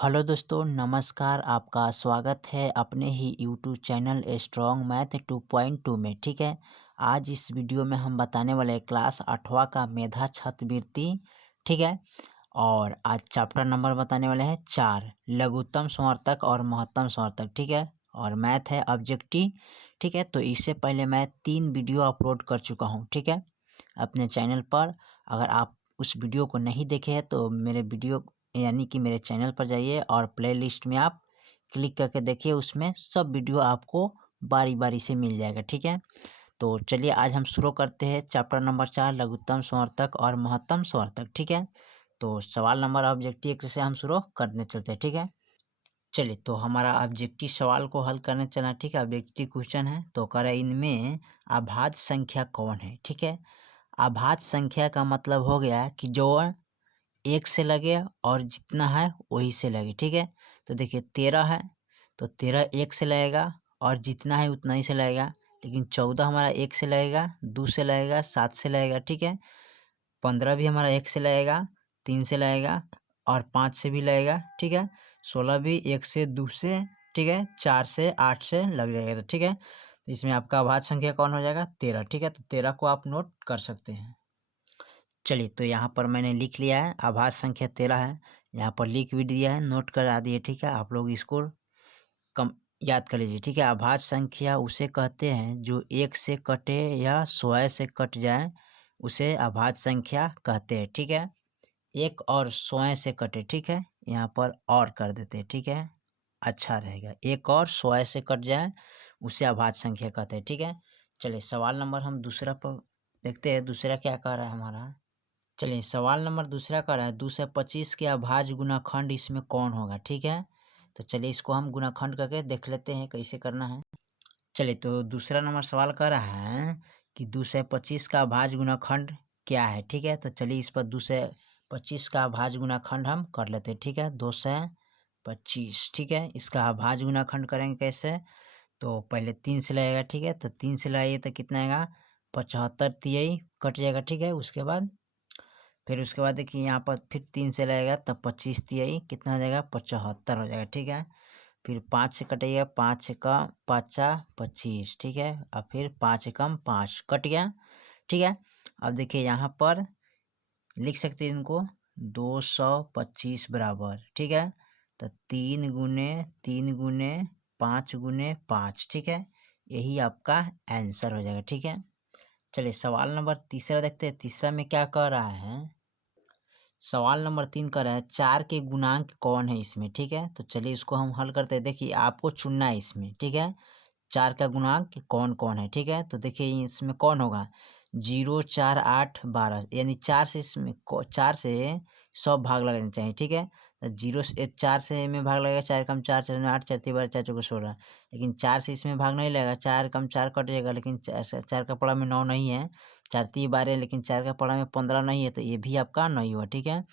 Hello दोस्तों, नमस्कार। आपका स्वागत है अपने ही यूट्यूब चैनल स्ट्रॉन्ग मैथ 2.2 में। ठीक है, आज इस वीडियो में हम बताने वाले हैं क्लास 8वां का मेधा छात्रवृत्ति। ठीक है, और आज चैप्टर नंबर बताने वाले हैं 4, लघुत्तम समर्थक और महत्तम समर्थक। ठीक है, और मैथ है ऑब्जेक्टिव। ठीक है, तो इससे पहले मैं 3 वीडियो अपलोड कर चुका हूँ। ठीक है, अपने चैनल पर। अगर आप उस वीडियो को नहीं देखे हैं तो मेरे वीडियो यानी कि मेरे चैनल पर जाइए और प्लेलिस्ट में आप क्लिक करके देखिए, उसमें सब वीडियो आपको बारी बारी से मिल जाएगा। ठीक है, तो चलिए आज हम शुरू करते हैं चैप्टर नंबर 4, लघुत्तम समर्थक और महत्तम समर्थक। ठीक है, तो सवाल नंबर ऑब्जेक्टिव से हम शुरू करने चलते हैं। ठीक है, चलिए तो हमारा ऑब्जेक्टिव सवाल को हल करने चलना। ठीक है, ऑब्जेक्टिव क्वेश्चन है तो करें इनमें अभाज्य संख्या कौन है। ठीक है, अभाज्य संख्या का मतलब हो गया कि जो एक से लगे और जितना है वही से लगे। ठीक है, तो देखिए 13 है तो 13 एक से लगेगा और जितना है उतना ही से लगेगा। लेकिन 14 हमारा एक से लगेगा, 2 से लगेगा, 7 से लगेगा। ठीक है, 15 भी हमारा एक से लगेगा, 3 से लगेगा और 5 से भी लगेगा। ठीक है, 16 भी 1 से, 2 से, ठीक है, 4 से, 8 से लग जाएगा। तो ठीक है, तो इसमें आपका अभाज्य संख्या कौन हो जाएगा? 13। ठीक है, तो 13 को आप नोट कर सकते हैं। चलिए तो यहाँ पर मैंने लिख लिया है, अभाज्य संख्या 13 है। यहाँ पर लिख भी दिया है, नोट करा दिए। ठीक है, आप लोग इसको कम याद कर लीजिए। ठीक है, अभाज्य संख्या उसे कहते हैं जो एक से कटे या स्वयं से कट जाए, उसे अभाज्य संख्या कहते हैं। ठीक है, एक और स्वयं से कटे। ठीक है, यहाँ पर और कर देते हैं। ठीक है, अच्छा रहेगा। एक और स्वयं से कट जाए उसे अभाज्य संख्या कहते हैं। ठीक है, चलिए सवाल नंबर हम दूसरा पर देखते हैं। दूसरा क्या कह रहा है हमारा? चलिए सवाल नंबर दूसरा का रहा है 225 के अभाज्य गुणाखंड इसमें कौन होगा। ठीक है, तो चलिए इसको हम गुणाखंड करके देख लेते हैं कैसे करना है। चलिए तो दूसरा नंबर सवाल कर रहा है कि 225 का अभाज्य गुणाखंड क्या है। ठीक है, तो चलिए इस पर 225 का अभाज्य गुणाखंड हम कर लेते हैं। ठीक है, 225। ठीक है, इसका अभाज्य गुणाखंड करेंगे कैसे? तो पहले 3 से लगेगा। ठीक है, तो 3 से लगाइए तो कितना आएगा? 75 तिहाई कट जाएगा। ठीक है, उसके बाद फिर उसके बाद देखिए यहाँ पर फिर 3 से लगेगा तब 25 तिहाई कितना हो जाएगा? 75 हो जाएगा। ठीक है, फिर 5 से कटेगा, 5 से कम 5 25। ठीक है, अब फिर 5 से कम 5 कट गया। ठीक है, अब देखिए यहाँ पर लिख सकते हैं इनको 225 बराबर। ठीक है, तो 3 गुने 5 गुने 5। ठीक है, यही आपका आंसर हो जाएगा। ठीक है, चलिए सवाल नंबर तीसरा देखते हैं। तीसरा में क्या कह रहा है? सवाल नंबर 3 का है 4 के गुणांक कौन है इसमें। ठीक है, तो चलिए इसको हम हल करते हैं। देखिए आपको चुनना है इसमें। ठीक है, 4 का गुणांक कौन कौन है। ठीक है, तो देखिए इसमें कौन होगा? 0, 4, 8, 12, यानी 4 से इसमें 4 से 100 भाग लगाने चाहिए। ठीक है, तो 0 से 4 से में भाग लगेगा, 4 कम 4, 4 में 8, 4 3 12, 4 चौके 16। लेकिन 4 से इसमें भाग नहीं लगेगा, 4 कम 4 कट जाएगा। लेकिन 4 का पड़ा में 9 नहीं है, 4 3 12, लेकिन 4 का पड़ा में 15 नहीं है, तो ये भी आपका नहीं हुआ। ठीक है,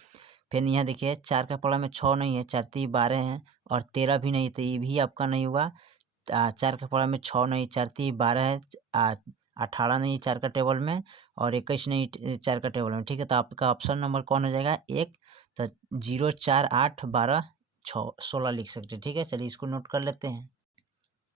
फिर यहाँ देखिए 4 का पड़ा में 6 नहीं है, 4 3 12 है और 13 भी नहीं, तो ये भी आपका नहीं हुआ। 4 का पड़ा में 6 नहीं, 4 3 12 है, 18 नहीं 4 का टेबल में और 21 नहीं 4 का टेबल में। ठीक है, तो आपका ऑप्शन नंबर कौन हो जाएगा? 1। तो 0, 4, 8, 12, 6, 16 लिख सकते हैं। ठीक है, चलिए इसको नोट कर लेते हैं।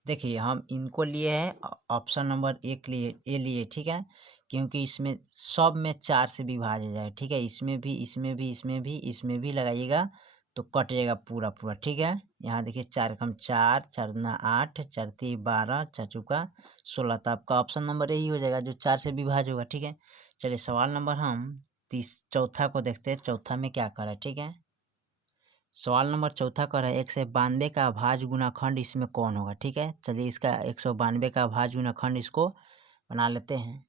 देखिए हम इनको लिए हैं ऑप्शन नंबर 1 लिए ए लिए। ठीक है, क्योंकि इसमें सब में 4 से विभाज्य जाएगा। ठीक है, इसमें भी इसमें भी इसमें भी इसमें भी लगाइएगा तो कट जाएगा पूरा पूरा। ठीक है, यहाँ देखिए 4 कम 4, 4 दूना 8, 4 तीन 12, 4 चौका 16। तो आपका ऑप्शन नंबर यही हो जाएगा जो 4 से विभाज्य होगा। ठीक है, चलिए सवाल नंबर हम चौथा को देखते हैं। चौथा में क्या करा है? ठीक है, सवाल नंबर चौथा कर है 192 का अभाज्य गुणाखंड इसमें कौन होगा। ठीक है, चलिए इसका 192 का अभाज्य गुणाखंड इसको बना लेते हैं।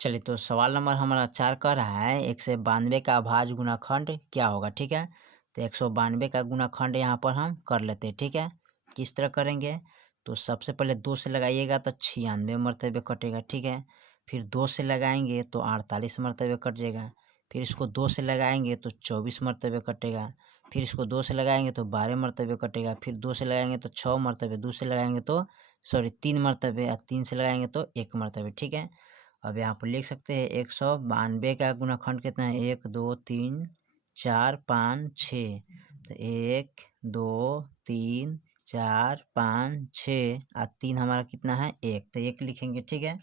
चलिए तो सवाल नंबर हमारा 4 कह रहा है 192 का अभाज्य गुणाखंड क्या होगा। ठीक है, तो 192 का गुणाखंड यहाँ पर हम कर लेते हैं। ठीक है, किस तरह करेंगे? तो सबसे पहले 2 से लगाइएगा तो 96 मरतबे कटेगा। ठीक है, फिर 2 से लगाएंगे तो 48 मरतबे कट जाएगा। फिर इसको 2 से लगाएंगे तो 24 मरतबे कटेगा। फिर इसको 2 से लगाएंगे तो 12 मरतबे कटेगा। फिर 2 से लगाएंगे तो 6 मरतबे, 2 से लगाएंगे तो 3 मरतबे और 3 से लगाएंगे तो 1 मरतबे। ठीक है, अब यहाँ पर लिख सकते हैं 192 का गुणाखंड कितना है? 1 2 3 4 5 6। तो 1 2 3 4 5 6 और 3 हमारा कितना है 1, तो 1 लिखेंगे। ठीक है,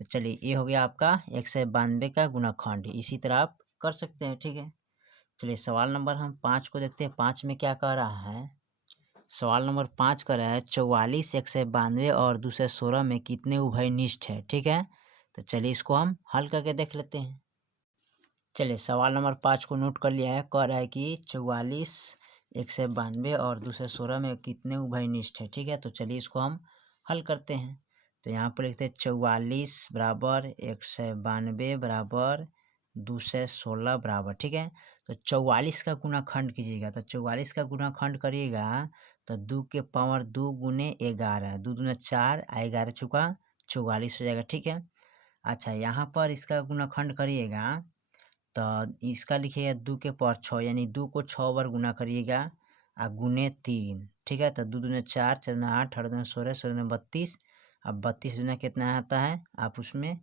तो चलिए ये हो गया आपका 192 का गुणनखंड। इसी तरह आप कर सकते हैं। ठीक है, चलिए सवाल नंबर हम 5 को देखते हैं। 5 में क्या कह रहा है? सवाल नंबर 5 कह रहा है 44 192 और दूसरे 16 में कितने उभयनिष्ठ है। ठीक है, तो चलिए इसको हम हल करके देख लेते हैं। चलिए सवाल नंबर 5 को नोट कर लिया है। कह रहा है कि 44 192 और दूसरे 16 में कितने उभयनिष्ठ है। ठीक है, तो चलिए इसको हम हल करते हैं। तो यहाँ पर लिखते हैं 44 बराबर 192 बराबर 216 बराबर। ठीक है, तो 44 का गुणाखंड कीजिएगा। तो 44 का गुणाखंड करिएगा तो 2 के पावर 2 गुने 11, 2 दूना 4, 11 चुका 44 हो जाएगा। ठीक है, अच्छा यहाँ पर इसका गुणाखंड करिएगा तो इसका लिखिएगा 2 के पावर 6, यानी 2 को 6 बार गुना करिएगा और गुने 3। ठीक है, तो 2 दूना 4, 4 दूना 8, 8 दूना 16, 16 दूना 32। अब 32 दूना कितना आता है आप उसमें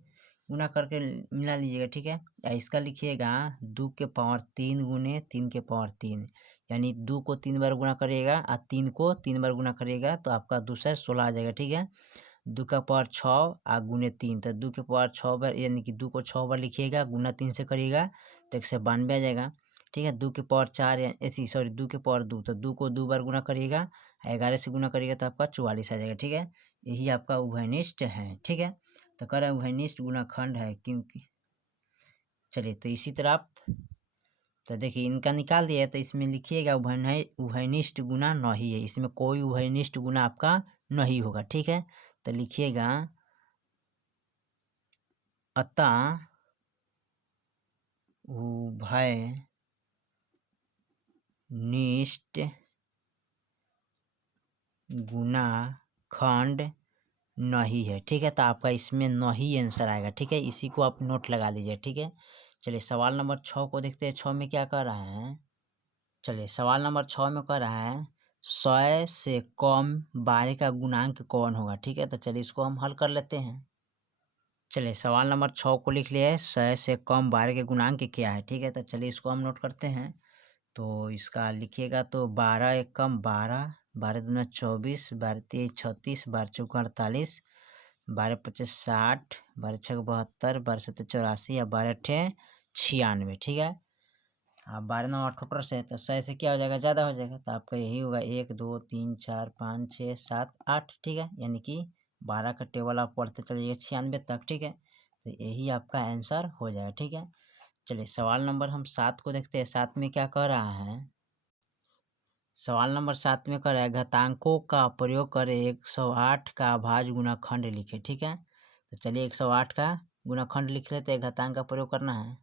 गुना करके मिला लीजिएगा। ठीक है, या इसका लिखिएगा 2 के पावर 3 गुने 3 के पावर 3, यानी 2 को 3 बार गुना करिएगा और 3 को 3 बार गुना करिएगा तो आपका 2 से 16 आ जाएगा। ठीक है, 2 का पावर 6 और गुने 3, तो 2 के पावर 6 बार, यानी कि 2 को 6 बार लिखिएगा, गुना 3 से करिएगा तो 192 आ जाएगा। ठीक है, 2 के पावर 4 ऐसी सॉरी 2 के पावर 2, तो 2 को 2 बार गुना करिएगा, 11 से गुना करिएगा तो आपका 44 आ जाएगा। ठीक है, यही आपका उभयनिष्ठ है। ठीक है, तो कह रहा है उभयनिष्ठ गुणाखंड है क्योंकि, चलिए तो इसी तरह आप, तो देखिए इनका निकाल दिया तो इसमें लिखिएगा उभयनिष्ठ गुना नहीं है, इसमें कोई उभयनिष्ठ गुना आपका नहीं होगा। ठीक है, तो लिखिएगा अतः उभयनिष्ठ गुणाखंड नहीं है। ठीक है, तो आपका इसमें नहीं आंसर आएगा। ठीक है, इसी को आप नोट लगा लीजिए। ठीक है, चलिए सवाल नंबर 6 को देखते हैं। 6 में क्या कह रहा है? चलिए सवाल नंबर 6 में कह रहा है 100 से कम 12 का गुणांक कौन होगा। ठीक है, तो चलिए इसको हम हल कर लेते हैं। चलिए सवाल नंबर 6 को लिख लिया है 100 से कम 12 के गुणांक क्या है। ठीक है, तो चलिए इसको हम नोट करते हैं। तो इसका लिखिएगा तो 12 एक कम 12, 12 दूना 24, 12 तेईस 36, 12 चौका 48, 12 पच्चीस 60, 12 छः 72, 12 सत्तर 84 या 12 अट्ठे 96। ठीक है, अब 12 नौ 18 से, तो 100 से क्या हो जाएगा, ज़्यादा हो जाएगा, तो आपका यही होगा 1 2 3 4 5 6 7 8। ठीक है, यानी कि 12 का टेबल आप पढ़ते चलिए 96 तक। ठीक है, तो यही आपका आंसर हो जाएगा। ठीक है, चलिए सवाल नंबर हम 7 को देखते हैं। 7 में क्या कह रहा है? सवाल नंबर 7 में कह रहा है घातांकों का प्रयोग करें 108 का अभाज्य गुणनखंड लिखे। ठीक है, तो चलिए 108 का गुणनखंड लिख लेते हैं, घातांक का प्रयोग करना है।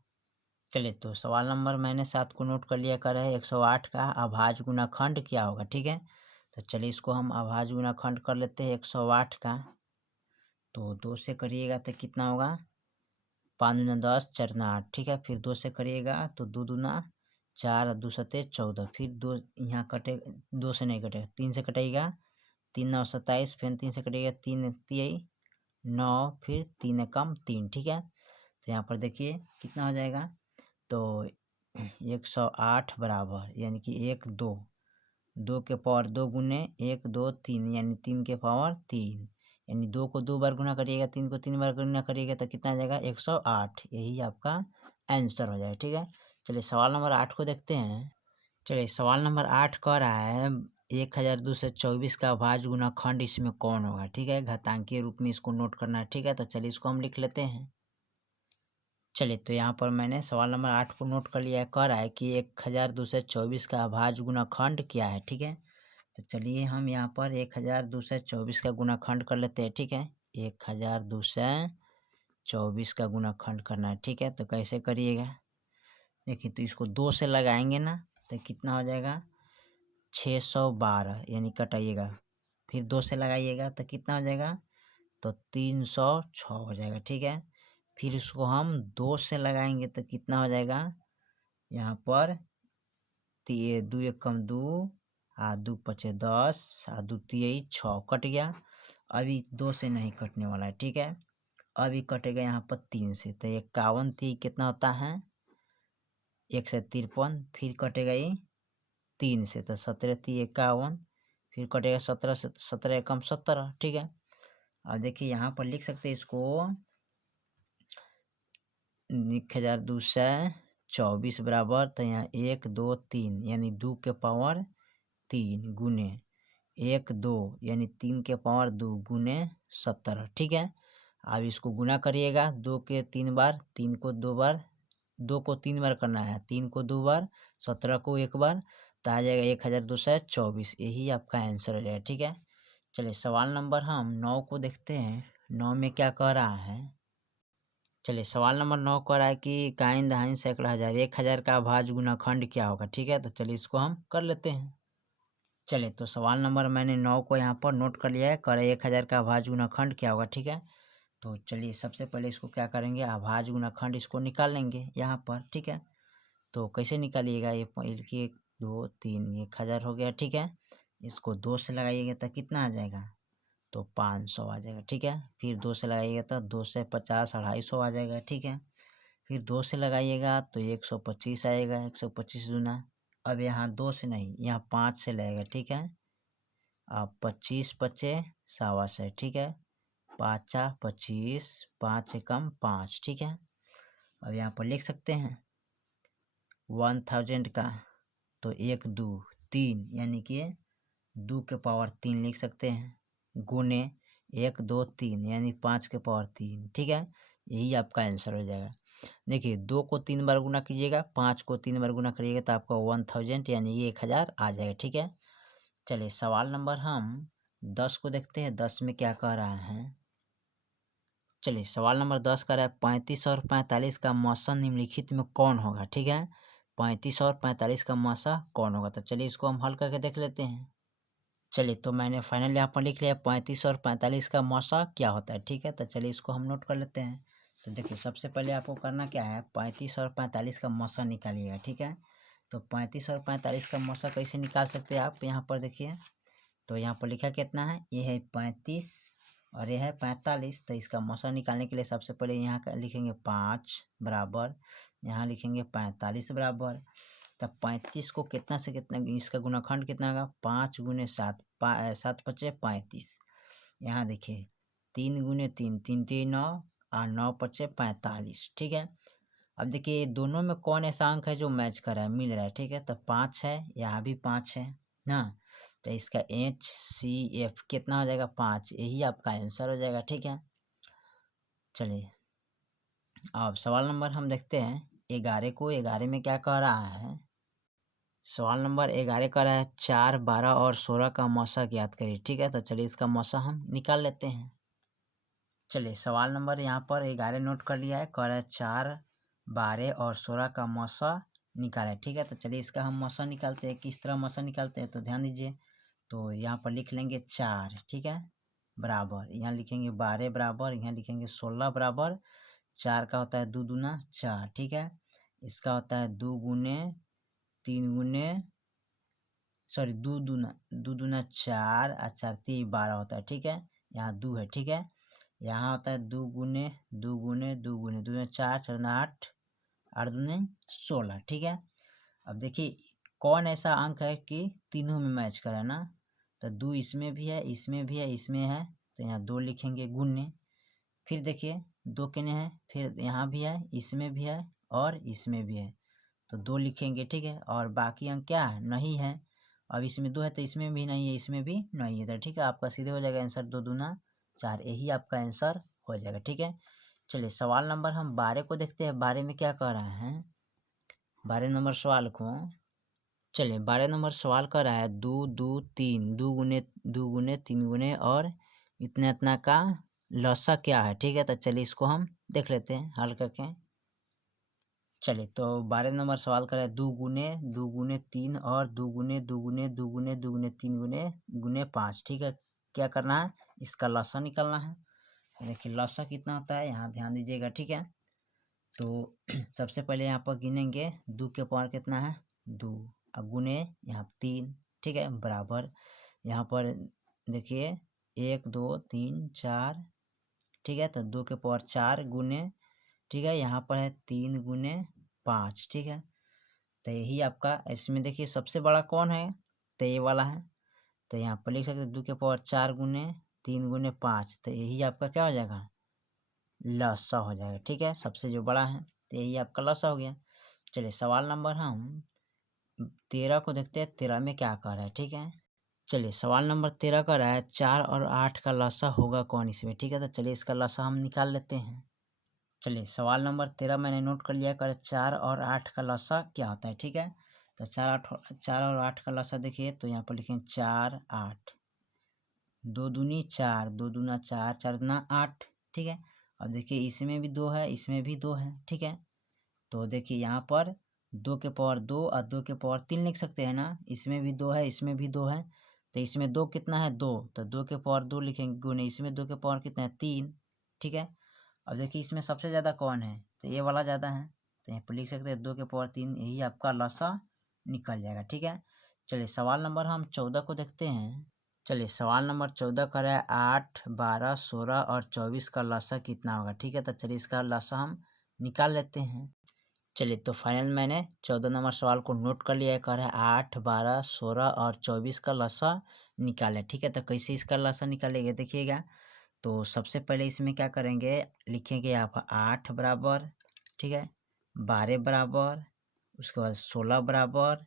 चलिए तो सवाल नंबर मैंने 7 को नोट कर लिया। कर रहे 108 का अभाज्य गुणनखंड क्या होगा। ठीक है, तो चलिए इसको हम अभाज्य गुणनखंड कर लेते हैं 108 का। तो 2 से करिएगा तो कितना होगा, 5 दूना 10, 4 दूना 8। ठीक है, फिर 2 से करिएगा तो 2 दूना 4, 2 सत्ते 14, फिर 2 यहाँ कटे, 2 से नहीं कटेगा, 3 से कटेगा, 3 9 27, फिर 3 से कटेगा, 3 तिहाई 9, फिर 3 कम 3। ठीक है, तो यहाँ पर देखिए कितना हो जाएगा, तो 108 बराबर, यानी कि 1 2, 2 के पावर 2 गुने 1 2 3, यानी 3 के पावर 3, यानी 2 को 2 बार गुना करिएगा, 3 को 3 बार गुना करिएगा तो कितना आ जाएगा 108। यही आपका आंसर हो जाएगा। ठीक है, चलिए सवाल नंबर 8 को देखते हैं। चलिए सवाल नंबर 8 कह रहा है 1224 का अभाज्य गुणनखंड इसमें कौन होगा। ठीक है, घातांकीय रूप में इसको नोट करना है। ठीक है, तो चलिए इसको हम लिख लेते हैं। चलिए तो यहाँ पर मैंने सवाल नंबर 8 को नोट कर लिया है। कह रहा है कि 1224 का अभाज्य गुणनखंड क्या है। ठीक है, तो चलिए हम यहाँ पर 1224 का गुणनखंड कर लेते हैं। ठीक है, 1224 का गुणनखंड करना है। ठीक है, तो कैसे करिएगा, देखिए तो इसको 2 से लगाएंगे ना तो कितना हो जाएगा 612, यानी कटाइएगा, फिर 2 से लगाइएगा तो कितना हो जाएगा, तो 306 हो जाएगा। ठीक है, फिर इसको हम 2 से लगाएंगे तो कितना हो जाएगा, यहाँ पर 2 एक कम 2, 2 पचे 10, 2 तिहाई 6, कट गया। अभी 2 से नहीं कटने वाला है। ठीक है, अभी कटेगा यहाँ पर 3 से, तो 51 3 कितना होता है 153, फिर कटेगा ये 3 से, तो 17 3 51, फिर कटेगा 17 से, 17 एकम 17, ठीक है। अब देखिए यहाँ पर लिख सकते हैं इसको 1224 बराबर, तो यहाँ 1 2 3 यानी 2 के पावर 3 गुने 1 2 यानी 3 के पावर 2 गुने 17, ठीक है। अब इसको गुना करिएगा 2 के 3 बार, 3 को 2 बार, 2 को 3 बार करना है, 3 को 2 बार, 17 को 1 बार, तो आ जाएगा 1224, यही आपका आंसर हो जाएगा, ठीक है। चलिए सवाल नंबर हम 9 को देखते हैं। 9 में क्या कह रहा है, चलिए सवाल नंबर 9 कह रहा है कि काइन दहाइन सैकड़ा हज़ार, 1000 का भाज्य गुणनखंड क्या होगा, ठीक है। तो चलिए इसको हम कर लेते हैं। चलिए तो सवाल नंबर मैंने 9 को यहाँ पर नोट कर लिया है, कह रहा है 1000 का अभाज्य गुणनखंड क्या होगा, ठीक है। तो चलिए सबसे पहले इसको क्या करेंगे, अभाज्य गुणनखंड इसको निकाल लेंगे यहाँ पर, ठीक है। तो कैसे निकालिएगा, ये लिखिए 2 3 1000 हो गया, ठीक है। इसको 2 से लगाइएगा तो कितना आ जाएगा, तो 500 आ जाएगा, ठीक है। फिर 2 से लगाइएगा तो 2 से 50 250 आ जाएगा, ठीक है। फिर 2 से लगाइएगा तो 125 आएगा, 125 दूना, अब यहाँ 2 से नहीं, यहाँ 5 से लगेगा, ठीक है। अब 25 पचे 125, ठीक है। 5 25, 5 एकम 5, ठीक है। अब यहाँ पर लिख सकते हैं 1000 का, तो 1 2 3 यानी कि 2 के पावर 3 लिख सकते हैं, गुने 1 2 3 यानी 5 के पावर 3, ठीक है। यही आपका आंसर हो जाएगा। देखिए 2 को 3 बार गुना कीजिएगा, 5 को 3 बार गुना करिएगा तो आपका 1000 यानी 1000 आ जाएगा, ठीक है। चलिए सवाल नंबर हम 10 को देखते हैं। 10 में क्या कह रहा है, चलिए सवाल नंबर 10 कह रहा है 35 और 45 का मौसा निम्नलिखित में कौन होगा, ठीक है। 35 और 45 का मौसा कौन होगा, तो चलिए इसको हम हल करके देख लेते हैं। चलिए तो मैंने फाइनल यहाँ पर लिख लिया 35 और 45 का मौसा क्या होता है, ठीक है। तो चलिए इसको हम नोट कर लेते हैं। तो देखिए सबसे पहले आपको करना क्या है, 35 और 45 का मौसा निकालिएगा, ठीक है। तो 35 और 45 का मौसा कैसे निकाल सकते हैं आप, यहाँ पर देखिए। तो यहाँ पर लिखा कितना है, ये है 35 और ये है 45। तो इसका मौसा निकालने के लिए सबसे पहले यहाँ का लिखेंगे 5 बराबर, यहाँ लिखेंगे 45 बराबर। तब 35 को कितना से कितना, इसका गुणनखंड कितना होगा, 5 गुने 7, 7 पचे 35। यहाँ देखिए 3 गुने 3, 3 3 9 और 9 पचे 45, ठीक है। अब देखिए दोनों में कौन ऐसा अंक है जो मैच कर रहा है, मिल रहा है, ठीक है। तो 5 है, यहाँ भी 5 है ना, तो इसका HCF कितना हो जाएगा, 5, यही आपका आंसर हो जाएगा, ठीक है। चलिए अब सवाल नंबर हम देखते हैं 11 को। 11 में क्या कह रहा है, सवाल नंबर 11 कह रहा है 4 12 और 16 का मौसा ज्ञात करिए, ठीक है। तो चलिए इसका मौसा हम निकाल लेते हैं। चलिए सवाल नंबर यहाँ पर 11 नोट कर लिया है, कह रहा है 4 12 और 16 का मौसा निकाले, ठीक है। तो चलिए इसका हम मौसा निकालते हैं, किस तरह मौसा निकालते हैं, तो ध्यान दीजिए। तो यहाँ पर लिख लेंगे 4, ठीक है, बराबर, यहाँ लिखेंगे 12 बराबर, यहाँ लिखेंगे 16 बराबर। 4 का होता है 2 दूना 4, ठीक है। इसका होता है 2 गुने 3 गुने, सॉरी 2 दूना 4 और 4 3 12 होता है, ठीक है। यहाँ 2 है, ठीक है। यहाँ होता है 2 गुने 2 गुने 2 गुने 2 4 4 8 8 दूने 16, ठीक है। अब देखिए कौन ऐसा अंक है कि तीनों में मैच करे ना, तो 2 इसमें भी है, इसमें भी है, इसमें है, तो यहाँ 2 लिखेंगे गुने। फिर देखिए 2 किने हैं, फिर यहाँ भी है, इसमें भी है और इसमें भी है, तो 2 लिखेंगे, ठीक है। और बाकी अंक क्या है, नहीं है। अब इसमें 2 है तो इसमें भी नहीं है, इसमें भी नहीं है, तो ठीक है आपका सीधे हो जाएगा आंसर 2 दूना 4, यही आपका आंसर हो जाएगा, ठीक है। चलिए सवाल नंबर हम 12 को देखते हैं। 12 में क्या कह रहे हैं, 12 नंबर सवाल को, चलिए 12 नंबर सवाल कर रहा है 2 2 3, 2 गुने 3 गुने और इतना इतना का लसा क्या है, ठीक है। तो चलिए इसको हम देख लेते हैं हल करके। चलिए तो 12 नंबर सवाल कर रहा है 2 गुने 3 और 2 गुने 2 गुने 2 गुने 2 गुने 3 गुने गुने 5, ठीक है। क्या करना है, इसका लसा निकालना है। देखिए लसा कितना होता है, यहाँ ध्यान दीजिएगा, ठीक है। तो सबसे पहले यहाँ पर गिनेंगे 2 के पावर कितना है 2, अब गुने यहाँ 3, ठीक है, बराबर। यहाँ पर देखिए 1 2 3 4, ठीक है। तो 2 के पावर 4 गुने, ठीक है, यहाँ पर है 3 गुने 5, ठीक है। तो यही आपका इसमें देखिए सबसे बड़ा कौन है, तो ये वाला है। तो यहाँ पर लिख सकते हैं 2 के पावर 4 गुने 3 गुने 5, तो यही आपका क्या हो जाएगा, लसा हो जाएगा। ठीक है, सबसे जो बड़ा है, तो यही आपका लसा हो गया। चलिए सवाल नंबर हम 13 को देखते हैं, 13 में क्या कह रहा है। ठीक है, चलिए सवाल नंबर 13 का रहा है 4 और 8 का लसा होगा कौन इसमें। ठीक है, तो चलिए इसका लसा हम निकाल लेते हैं। चलिए सवाल नंबर 13 मैंने नोट कर लिया, कर 4 और 8 का लसा क्या होता है। ठीक है, तो 4 और 8 का लसा देखिए, तो यहाँ पर लिखेंगे 4 8, 2 दूनी 4, 2 दूना 4, 4 दूना 8। ठीक है, और देखिए इसमें भी 2 है, इसमें भी 2 है। ठीक है, तो देखिए यहाँ पर 2 के पावर 2 और 2 के पावर 3 लिख सकते हैं ना। इसमें भी 2 है, इसमें भी 2 है, तो इसमें 2 कितना है, 2, तो 2 के पावर 2 लिखेंगे गुने इसमें 2 के पावर कितना है, 3। ठीक है, अब देखिए इसमें सबसे ज़्यादा कौन है, तो ये वाला ज़्यादा है, तो यहाँ पर लिख सकते हैं 2 के पावर 3, यही आपका लसा निकल जाएगा। ठीक है, चलिए सवाल नंबर हम 14 को देखते हैं। चलिए सवाल नंबर 14 का है 8 12 16 और 24 का लसा कितना होगा। ठीक है, तो चलिए इसका लसा हम निकाल लेते हैं। चलिए तो फाइनल मैंने 14 नंबर सवाल को नोट कर लिया है, कह रहा है 8 12 16 और 24 का लसा निकालें। ठीक है, तो कैसे इसका लसा निकालेंगे देखिएगा। तो सबसे पहले इसमें क्या करेंगे, लिखेंगे आप 8 बराबर, ठीक है, 12 बराबर, उसके बाद 16 बराबर,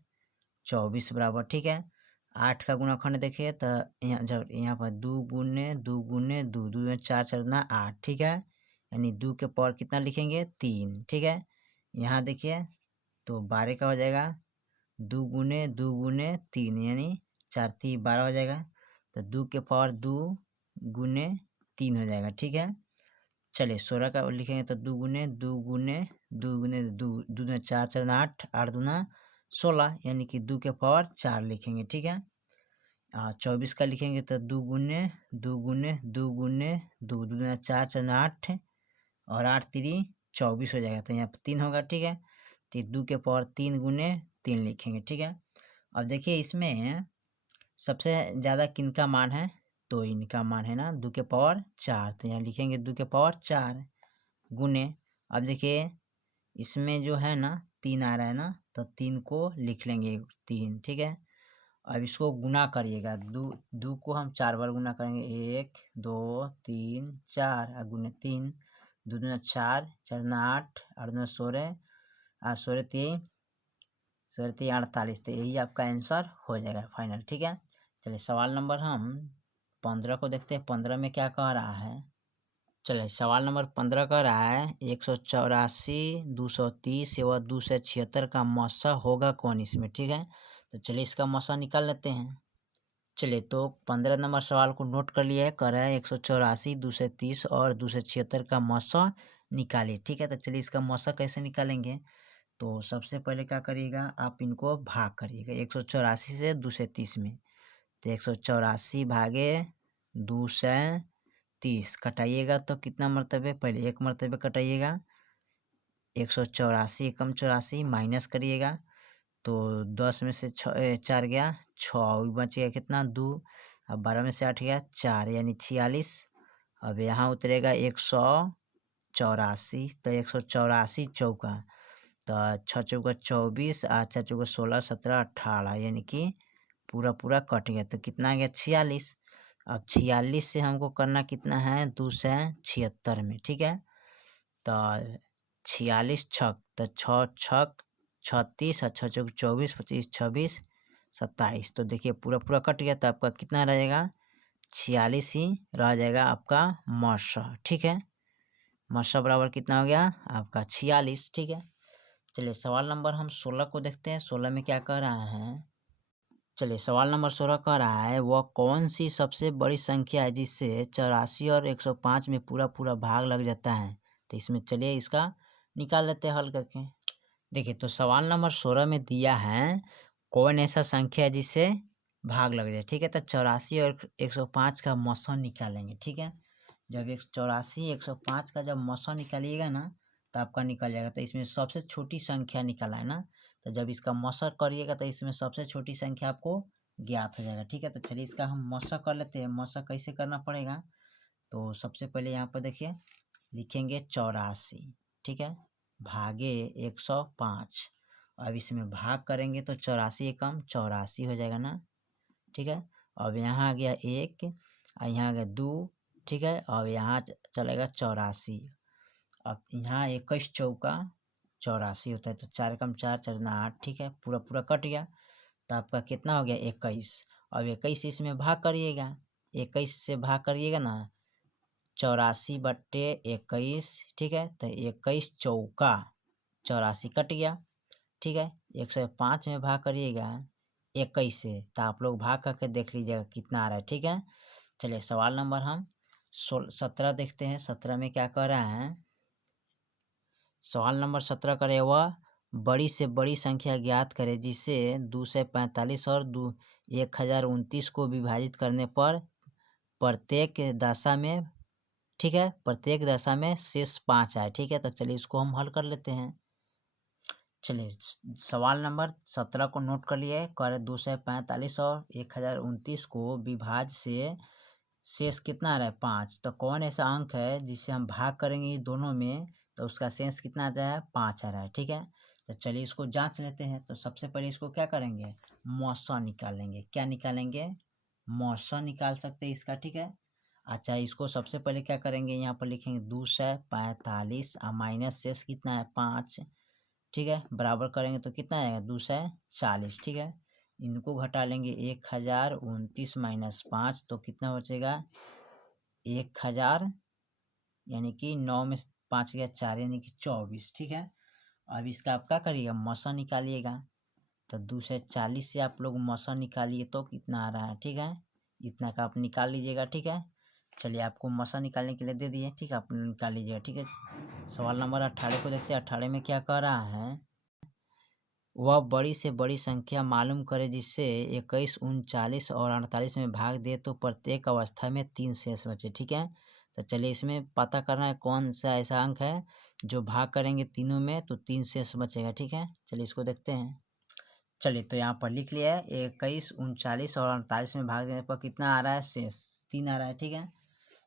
24 बराबर। ठीक है, 8 का गुणाखंड देखिए, तो यहाँ जब यहाँ पर 2 गुने 2 गुने 2, 2 में 4 4 गुना 8। ठीक है, यानी 2 के पावर कितना लिखेंगे, 3। ठीक है, यहाँ देखिए तो 12 का हो जाएगा 2 गुने 3, यानी 4 3 12 हो जाएगा, तो 2 के पावर 2 गुने 3 हो जाएगा। ठीक है, चलिए 16 का लिखेंगे तो 2 गुने 2 गुने 2 गुने 2, 2 में 4 4 8, 8 दूना 16, यानी कि 2 के पावर 4 लिखेंगे। ठीक है, 24 का लिखेंगे तो 2 गुने 2 गुने 2 गुने 2, 2 में 4 4 8 और 8 3 24 हो जाएगा, तो यहाँ पर 3 होगा। ठीक है, तो 2 के पावर 3 गुने 3 लिखेंगे। ठीक है, अब देखिए इसमें सबसे ज़्यादा किनका मान है, तो इनका मान है ना 2 के पावर 4, तो यहाँ लिखेंगे 2 के पावर 4 गुने, अब देखिए इसमें जो है ना 3 आ रहा है ना, तो 3 को लिख लेंगे 3। ठीक है, अब इसको गुना करिएगा, 2 को हम 4 बार गुना करेंगे, 1 2 3 4 और गुने 3, 2 दूना 4, 4 दूना 8, 8 दूना 16, 16 3 48, तो यही आपका आंसर हो जाएगा फाइनल। ठीक है, चलिए सवाल नंबर हम 15 को देखते हैं, 15 में क्या कह रहा है। चलिए सवाल नंबर 15 कह रहा है 184 230 एवं 276 का मसा होगा कौन इसमें। ठीक है, तो चलिए इसका मसा निकाल लेते हैं। चलिए तो 15 नंबर सवाल को नोट कर लिया है, कह रहा है 184 230 और 276 का मसा निकालिए। ठीक है, तो चलिए इसका मसा कैसे निकालेंगे, तो सबसे पहले क्या करिएगा, आप इनको भाग करिएगा 184 से 230 में, तो 184 भागे 230 कटाइएगा तो कितना मरतबे, पहले एक मरतबे कटाइएगा, 184 एकम 84 माइनस करिएगा, तो 10 में से 4 गया 6, बच गया कितना 2, अब 12 में से 8 गया 4, यानी 46। अब यहाँ उतरेगा 184, तो 184 चौका, तो 6 चौका 24, 8 4 चौका 16 17 18, यानी कि पूरा पूरा कट गया, तो कितना आ गया 46। अब 46 से हमको करना कितना है 276 में। ठीक है, तो 46 छक, तो 6 छक 36 और 6 चौक 24 25 26 27, तो देखिए पूरा पूरा कट गया, तो आपका कितना रहेगा 46 ही रह जाएगा आपका मसा। ठीक है, मसा बराबर कितना हो गया आपका 46। ठीक है, चलिए सवाल नंबर हम 16 को देखते हैं, 16 में क्या कह रहा है। चलिए सवाल नंबर 16 कह रहा है वह कौन सी सबसे बड़ी संख्या है जिससे 84 और 105 में पूरा पूरा भाग लग जाता है, तो इसमें चलिए इसका निकाल लेते हैं हल करके। देखिए तो सवाल नंबर 16 में दिया है कौन ऐसा संख्या है जिससे भाग लग जाए। ठीक है, तो 84 और 105 का मौसम निकालेंगे। ठीक है, जब 184 105 का जब मौसम निकालिएगा ना, तो आपका निकल जाएगा, तो इसमें सबसे छोटी संख्या निकाला है ना, तो जब इसका मौसा करिएगा तो इसमें सबसे छोटी संख्या आपको ज्ञात हो जाएगा। ठीक है, तो चलिए इसका हम मौसा कर लेते हैं। मौसा कैसे करना पड़ेगा, तो सबसे पहले यहाँ पर देखिए लिखेंगे 84, ठीक है, भागे 105, अब इसमें भाग करेंगे तो 84 एकम 84 हो जाएगा ना, ठीक है। अब यहाँ आ गया 1 और यहाँ आ गया 2, ठीक है। अब यहाँ चलेगा 84। अब यहाँ 21 चौका 84 होता है, तो 4 एकम 4 4 दूना 8, ठीक है। पूरा पूरा कट गया, तो आपका कितना हो गया 21। अब 21 इसमें भाग करिएगा, 21 से भाग करिएगा ना, 84/21, ठीक है। तो 21 चौका 84 कट गया, ठीक है। 105 में भाग करिएगा 21 से, तो आप लोग भाग करके देख लीजिएगा कितना आ रहा है, ठीक है। चलिए सवाल नंबर हम 17 देखते हैं। 17 में क्या कह रहा है, सवाल नंबर 17 करे, वह बड़ी से बड़ी संख्या ज्ञात करे जिसे 245 और 1029 को विभाजित करने पर प्रत्येक दशा में, ठीक है, प्रत्येक दशा में शेष 5 आए, ठीक है। तो चलिए इसको हम हल कर लेते हैं। चलिए सवाल नंबर 17 को नोट कर लिए, कर 245 और 1029 को विभाज से शेष कितना आ रहा है 5। तो कौन ऐसा अंक है जिससे हम भाग करेंगे ये दोनों में, तो उसका शेष कितना आ रहा है 5 आ रहा है, ठीक है। तो चलिए इसको जांच लेते हैं। तो सबसे पहले इसको क्या करेंगे, मौसा निकालेंगे। क्या निकालेंगे, मौसा निकाल सकते हैं इसका, ठीक है। अच्छा, इसको सबसे पहले क्या करेंगे, यहाँ पर लिखेंगे 245 और माइनस शेष कितना है 5, ठीक है। बराबर करेंगे तो कितना आएगा 240, ठीक है। इनको घटा लेंगे 1029 माइनस 5, तो कितना बचेगा 1000, यानी कि 9 में 5 गया 4, यानी कि 24, ठीक है। अब इसका आप क्या करिएगा, मौसा निकालिएगा। तो 240 से आप लोग मौसा निकालिए तो कितना आ रहा है, ठीक है। इतना का आप निकाल लीजिएगा, ठीक है। चलिए आपको मौसा निकालने के लिए दे दिए, ठीक है, आप निकाल लीजिएगा, ठीक है। सवाल नंबर 18 को देखते हैं। 18 में क्या कह रहा है, वह बड़ी से बड़ी संख्या मालूम करे जिससे 21, 39 और 48 में भाग दे तो प्रत्येक अवस्था में 3 शेष बचे, ठीक है। तो चलिए इसमें पता करना है कौन सा ऐसा अंक है जो भाग करेंगे तीनों में तो 3 शेष बचेगा, ठीक है। चलिए इसको देखते हैं। चलिए तो यहाँ पर लिख लिया है 21, 39 और 48 में भाग देने पर कितना आ रहा है शेष 3 आ रहा है, ठीक है।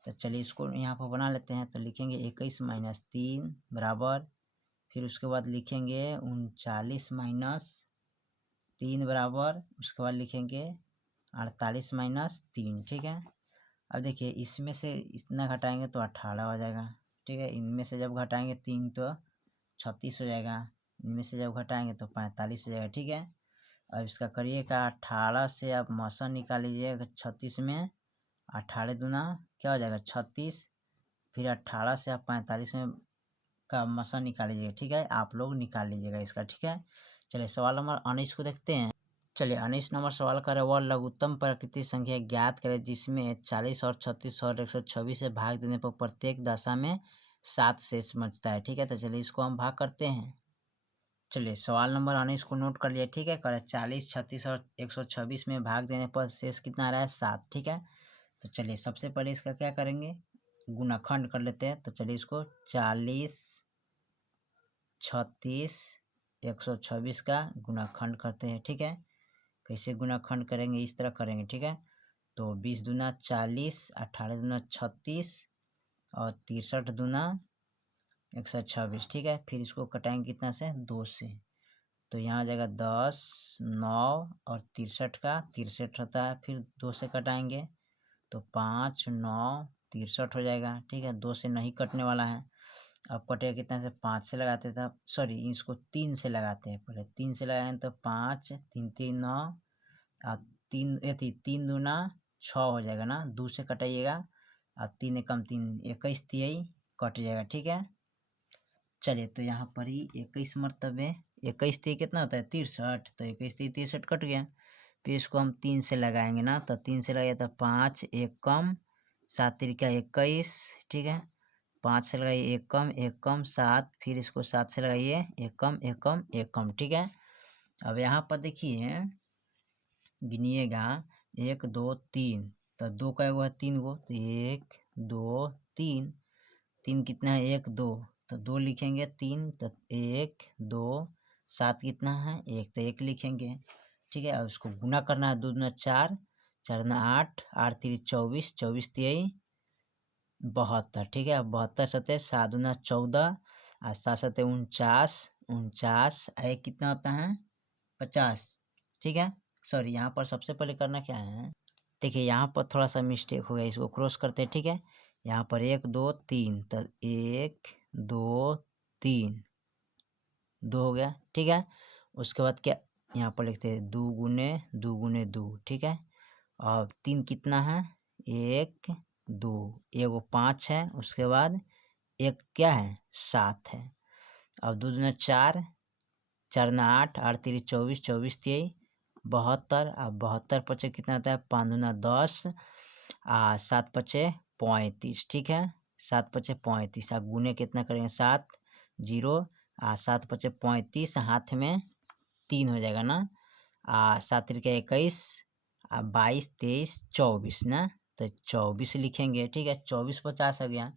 तो चलिए इसको यहाँ पर बना लेते हैं। तो लिखेंगे 21 माइनस 3 बराबर, फिर उसके बाद लिखेंगे 39 माइनस 3 बराबर, उसके बाद लिखेंगे 48 माइनस 3, ठीक है। अब देखिए इसमें से इतना घटाएंगे तो 18 हो जाएगा, ठीक है। इनमें से जब घटाएंगे 3 तो 36 हो जाएगा, इनमें से जब घटाएंगे तो 45 हो जाएगा, ठीक है। अब इसका करिएगा 18 से आप मौसा निकाल लीजिएगा 36 में, 18 दूना क्या हो जाएगा 36, फिर 18 से आप 45 में का मौसा निकाल लीजिएगा, ठीक है। आप लोग निकाल लीजिएगा इसका, ठीक है। चलिए सवाल नंबर 19 को देखते हैं। चलिए 19 नंबर सवाल कर रहे, वह लघुत्तम प्राकृतिक संख्या ज्ञात करें जिसमें 40 और 36 और 126 से भाग देने पर प्रत्येक दशा में 7 शेष बचता है, ठीक है। तो चलिए इसको हम भाग करते हैं। चलिए सवाल नंबर 19 को नोट कर लिया, ठीक है। करें 40, 36 और 126 में भाग देने पर शेष कितना आ रहा है 7, ठीक है। तो चलिए सबसे पहले इसका क्या करेंगे, गुणाखंड कर लेते हैं। तो चलिए इसको 40, 36, 126 का गुणाखंड करते हैं, ठीक है। कैसे गुणाखंड करेंगे, इस तरह करेंगे, ठीक है। तो 20 दूना 40, 18 दूना 36 और 63 दूना 126, ठीक है। फिर इसको कटाएंगे कितना से 2 से, तो यहाँ आ जाएगा 10, 9 और 63 का 63 होता है, फिर 2 से कटाएंगे तो 5, 9, 63 हो जाएगा, ठीक है। 2 से नहीं कटने वाला है। अब कटेगा कितना से 5 से लगाते थे, सॉरी इसको 3 से लगाते हैं। पहले 3 से लगाएंगे तो 5, 3 3 9 और 3 3 दूना 6 हो जाएगा ना, 2 से कटाइएगा और 3 एकम 3, 21 तिहाई कट जाएगा, ठीक है। चलिए तो यहाँ पर ही 21 मरतबे 21 तिहाई कितना होता है 63, तो 21 तिहाई 63 कट गया। फिर इसको हम 3 से लगाएंगे ना, तो 3 से लगाइए तो 5 एक कम 7 तिरिका 21, ठीक है। 5 से लगाइए एक कम 7, फिर इसको 7 से लगाइए एक कम एक कम एक कम, ठीक है। अब यहाँ पर देखिए गिनिएगा 1 2 3, तो 2 का है 3 गो, तो 1 2 3, 3 कितना है 1 2, तो 2 लिखेंगे 3, तो 1 2 7 कितना है 1, तो 1 लिखेंगे, ठीक है। अब उसको गुना करना है 2 दूना 4, 4 दूना 8, 8 3 24, 24 तिहाई 72, ठीक है। 72 सते 7 दूना 14 और 7 सते 49, 49 एक कितना होता है 50, ठीक है। सॉरी, यहाँ पर सबसे पहले करना क्या है, देखिए यहाँ पर थोड़ा सा मिस्टेक हो गया, इसको क्रॉस करते हैं, ठीक है। यहाँ पर 1 2 3, तो 1 2 3, 2 हो गया, ठीक है। उसके बाद क्या, यहाँ पर लिखते हैं 2 × 2, ठीक है। और 3 कितना है, 1 2, एगो 5 है, उसके बाद एक क्या है 7 है। अब 2 दूना 4, 4 दूना 8, 8 3 24, 24 3 72। अब 72 पचे कितना होता है, 5 दूना 10, 7 पचे 35, ठीक है। 7 पचे 35, अब गुने कितना करेंगे 7 0, 7 पचे 35, हाथ में 3 हो जाएगा ना, 7 3 21, 22 23 24 ना, तो 24 लिखेंगे, ठीक है। 24 50 हो गया।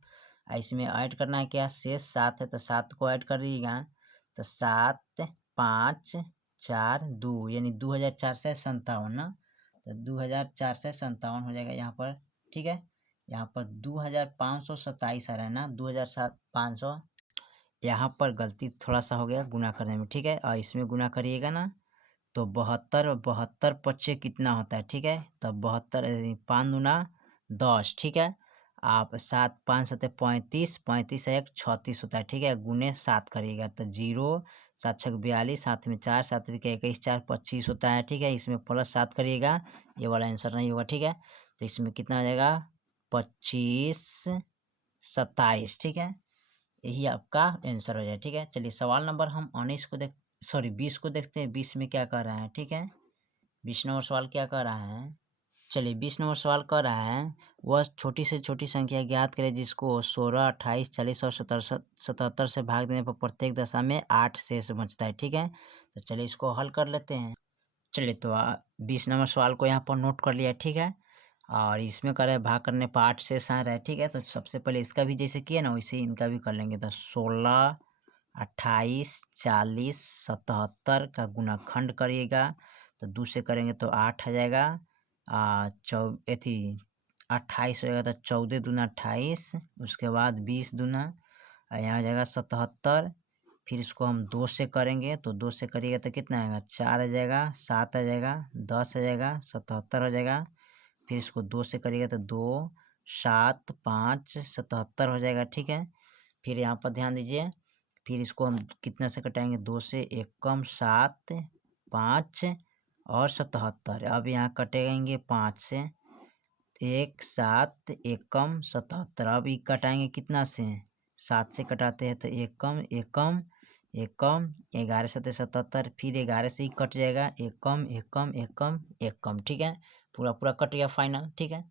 इसमें ऐड करना है क्या, शेष 7 है तो 7 को ऐड कर दीजिएगा, तो 7 5 4 2, यानी 2457 ना, तो 2457 हो जाएगा यहाँ पर, ठीक है। यहाँ पर 2527 आ रहा है ना, 2500, यहाँ पर गलती थोड़ा सा हो गया गुना करने में, ठीक है। और इसमें गुना करिएगा ना, तो 72, 72 पच्चे कितना होता है, ठीक है। तो 72, 5 दूना 10, ठीक है। आप 7 5 7 35, 35 1 36 होता है, ठीक है। गुने 7 करिएगा तो 0 7 6 42, 7 में 4, 7 3 21, 4 25 होता है, ठीक है। इसमें प्लस 7 करिएगा, ये वाला आंसर नहीं होगा, ठीक है। तो इसमें कितना हो जाएगा 25 27, ठीक है। यही आपका आंसर हो जाए, ठीक है। चलिए सवाल नंबर हम 19 को देख, सॉरी 20 को देखते हैं, 20 में क्या कर रहा है, ठीक है। 20 नंबर सवाल क्या कर रहा है, चलिए 20 नंबर सवाल कर रहा है, वह छोटी से छोटी संख्या ज्ञात करें जिसको 16 28 40 और 77 से भाग देने पर प्रत्येक दशा में 8 शेष बचता है, ठीक है। तो चलिए इसको हल कर लेते हैं। चलिए तो 20 नंबर सवाल को यहाँ पर नोट कर लिया, ठीक है। और इसमें करे भाग करने पर 8 शेष आ रहा है, ठीक है। तो सबसे पहले इसका भी जैसे किए ना वैसे ही इनका भी कर लेंगे। तो 16 28 40 77 का गुणाखंड करिएगा, तो 2 से करेंगे तो 8 आ जाएगा, एथी 28 हो जाएगा, तो 14 दूना 28, उसके बाद 20 दूना, यहाँ आ जाएगा 77। फिर इसको हम 2 से करेंगे, तो 2 से करिएगा तो कितना आएगा 4 आ जाएगा, 7 आ जाएगा, 10 आ जाएगा, 77 हो जाएगा। फिर इसको 2 से करिएगा तो 2 7 5 77 हो जाएगा, ठीक है। फिर यहाँ पर ध्यान दीजिए, फिर इसको हम कितना से कटाएंगे, 2 से, 1 कम 7 5 और 77। अब यहाँ कटेंगे 5 से, 1 7 1 कम 77। अब ये कटाएंगे कितना से, 7 से कटाते हैं तो 1 कम 1 कम 1 कम, 11 7 77, फिर 11 से ही कट जाएगा, 1 कम 1 कम 1 कम 1 कम, ठीक है। पूरा पूरा कट गया फाइनल, ठीक है।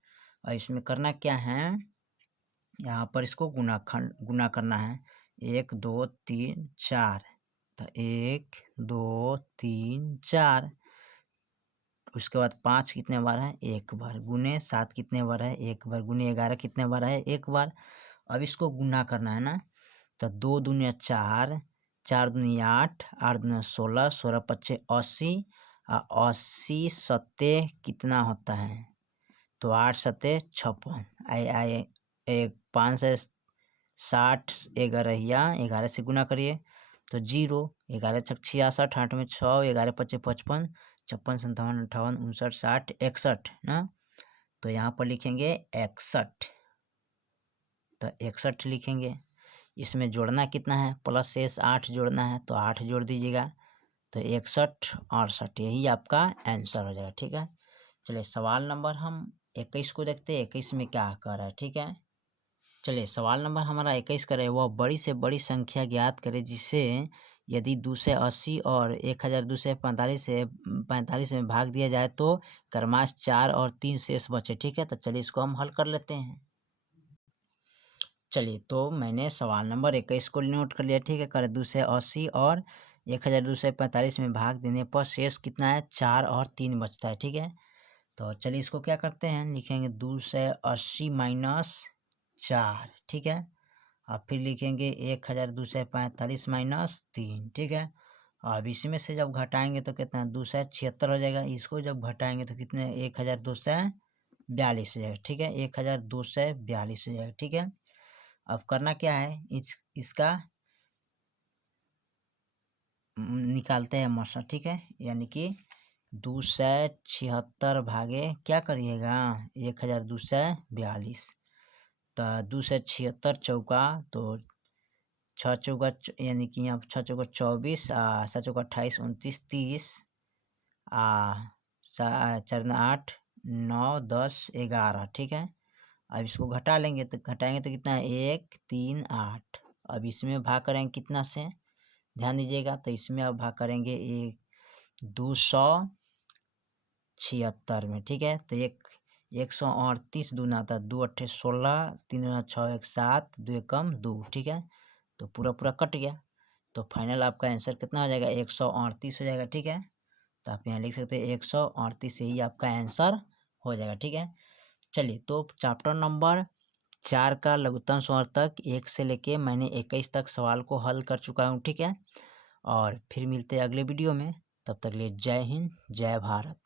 और इसमें करना क्या है, यहाँ पर इसको गुना करना है, 1 2 3 4, तो 1 2 3 4। उसके बाद 5 कितने बार है, 1 बार, गुने 7 कितने बार है, 1 बार, गुने 11 कितने बार है, 1 बार। अब इसको गुना करना है ना, तो 2 दूनी 4, 4 दूनी 8, 8 दूनी 16, 16 पच्चे 80, 80 सत्ते कितना होता है, तो 8 सत्ते 56, आई आई एक 5 से 60, 11 या 11 से गुना करिए तो 0, 11 छक 66, 8 में 6, 11 पच्चे 55, 56 57 58 59 60 61 ना, तो यहाँ पर लिखेंगे 61, तो 61 लिखेंगे। इसमें जोड़ना कितना है, प्लस शेष 8 जोड़ना है, तो 8 जोड़ दीजिएगा, तो 61 68, यही आपका आंसर हो जाएगा, ठीक है। चलिए सवाल नंबर हम 21 को देखते हैं, 21 में क्या कर रहा है, ठीक है। चलिए सवाल नंबर हमारा 21 करे, वह बड़ी से बड़ी संख्या ज्ञात करे जिसे यदि 280 और 1245 से 45 में भाग दिया जाए तो क्रमश 4 और 3 शेष बचे, ठीक है। तो चलिए इसको हम हल कर लेते हैं। चलिए तो मैंने सवाल नंबर 21 को नोट कर लिया, ठीक है। कर 280 और 1245 में भाग देने पर शेष कितना है, 4 और 3 बचता है, ठीक है। तो चलिए इसको क्या करते हैं, लिखेंगे 280 माइनस 4, ठीक है। अब फिर लिखेंगे 1245 माइनस 3, ठीक है। अब इसमें से जब घटाएंगे तो कितना 276 हो जाएगा, इसको जब घटाएंगे तो कितने 1242 हो जाएगा, ठीक है। 1242 हो जाएगा, ठीक है। अब करना क्या है, इसका निकालते हैं मौसा, ठीक है। यानी कि 276 भागे क्या करिएगा 1242, तो 276 चौका, तो 6 चौका यानी कि यहाँ 6 चौका 24, 7 चौका 28, 29, 30, 4 8 9 10 11, ठीक है। अब इसको घटा लेंगे तो घटाएंगे तो कितना है 1 3 8। अब इसमें भाग करेंगे कितना से, ध्यान दीजिएगा, तो इसमें अब भाग करेंगे 276 में, ठीक है। तो 138 दूना था 2 8 16, 3 6 1 7, 2 कम 2, ठीक है। तो पूरा पूरा कट गया, तो फाइनल आपका आंसर कितना हो जाएगा 138 हो जाएगा, ठीक है। तो आप यहाँ लिख सकते हैं 138 से ही आपका आंसर हो जाएगा, ठीक है। चलिए, तो चैप्टर नंबर 4 का लघुत्तम समर्थक 1 से लेके मैंने 21 तक सवाल को हल कर चुका हूँ, ठीक है। और फिर मिलते हैं अगले वीडियो में, तब तक के लिए जय हिंद जय भारत।